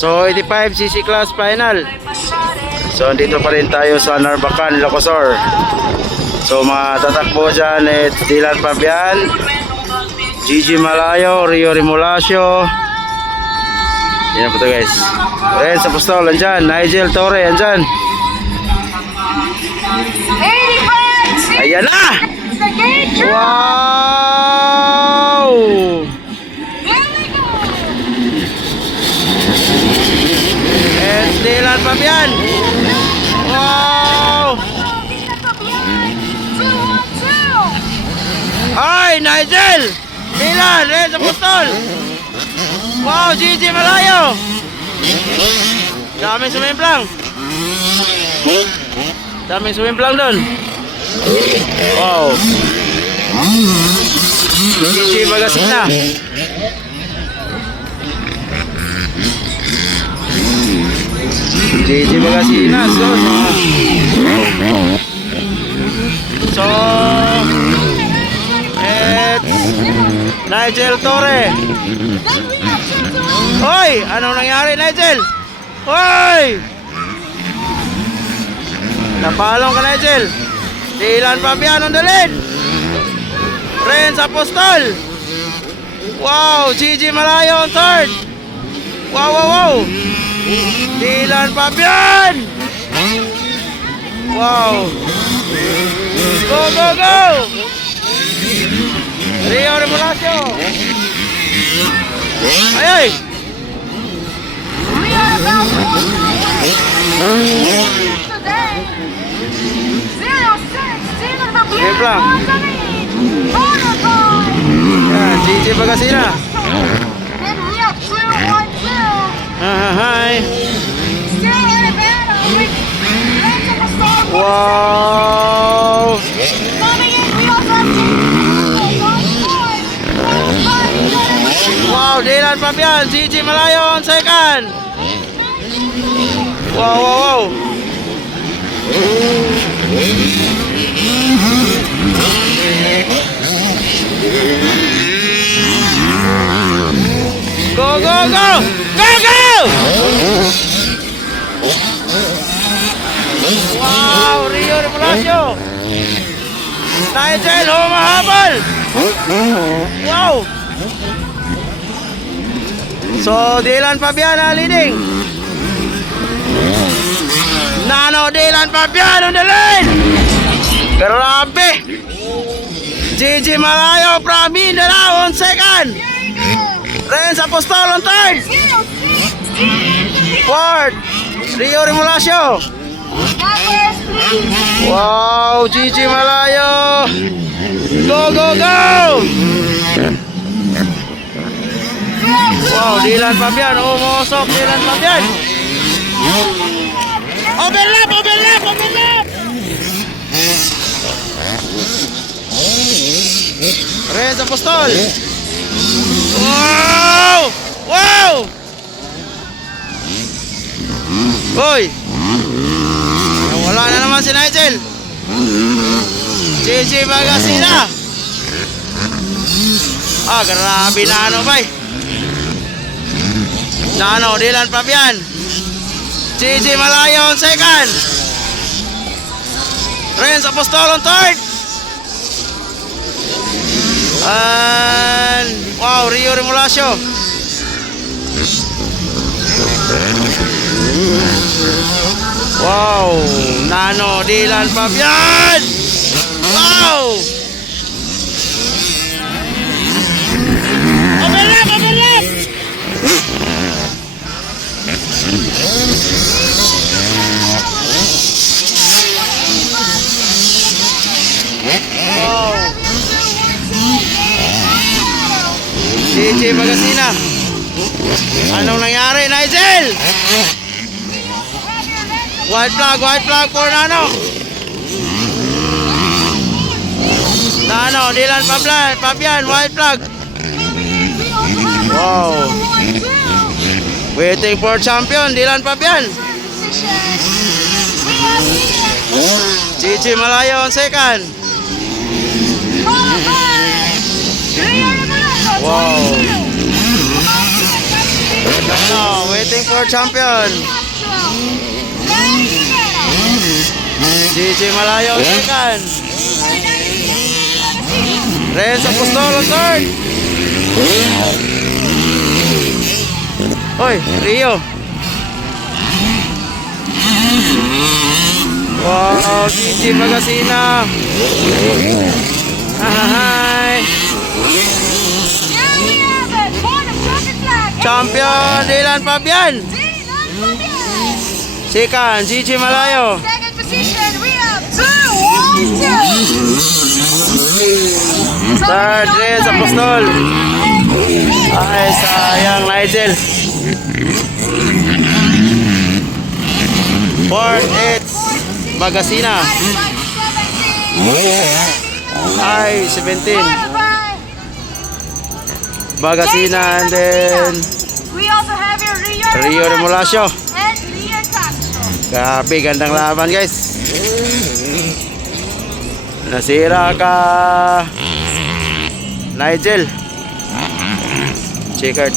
So 85cc class final. So dito pa rin tayo sa Narvacan, Ilocosur. So mga tatakbo dyan, it's Dylan Fabian, Gigi Malayo, Rio Remulacio. Yan po ito guys. Renz Apostol, andyan. Nigel Torre, andyan. Ayan na! Wow! It's Dylan Fabian. Wow! Ay, Nigel! Dylan, Renz Apostol. Wow, Gigi Malayo. Daming sumimplang. Daming sumimplang doon. Wow. Gigi Magasina. Gigi Magasina. So it's Nigel Torre. Hoy! Anong nangyari, Nigel? Hoy! Napalong ka, Nigel. Dylan Fabian on the lead. Renz Apostol. Wow! Gigi Malayo on third. Wow, wow, wow! Dylan Fabian! Wow! Go, go, go! Rio Remulacio. Ay, ay! Simplang. Yan, Gigi Magasina. Hi. Wow. Wow, Dylan Fabian, Gigi Malayo on second. Wow, wow, wow. Go, go, go! Go, go! Wow, Rio Remulacio. Nigel humahabol. Wow. So, Dylan Fabian leading. Nano Dylan Fabian on the lead. Grabe. Gigi Malayo from Mindanao on second. Renz Apostol on third. Fourth, Rio Remulacio. Wow, Gigi Malayo. Go, go, go. Wow, Dylan Fabian. Umusok Dylan Fabian. Overlap, overlap, overlap. Renz Apostol. Wow! Wow! Hoy! Wala na naman si Nigel. Gigi Magasina. Ah, grabe na ano ba? Nano, Dylan Fabian. Gigi Malayo on second. Renz Apostol on third. And wow, Rio Remulacio. Wow, Nano Dylan Fabian. Wow. Overlap, overlap. Wow. Gigi Magasina. Anong nangyari, Nigel? White flag for Nano. Nano, Dylan Fabian, white flag. Wow. Waiting for champion, Dylan Fabian. Gigi Malayo on second. Wow. No, waiting for champion. GG Malayo second. Renz Apostolo third. Hoy, Rio. Wow, GG Magasina. Hi. Champion Dylan Fabian. Second, GG Malayo. Second position, we have 2-1-2. Third, Renz Apostol. Ay, sayang Nigel. Fourth, it's Magasina. Ay, 17. Magasina and then We also have here Rio Remolacio. and Leon Castro. Grabe, gandang laban guys. Nasira ka Nigel. Checker.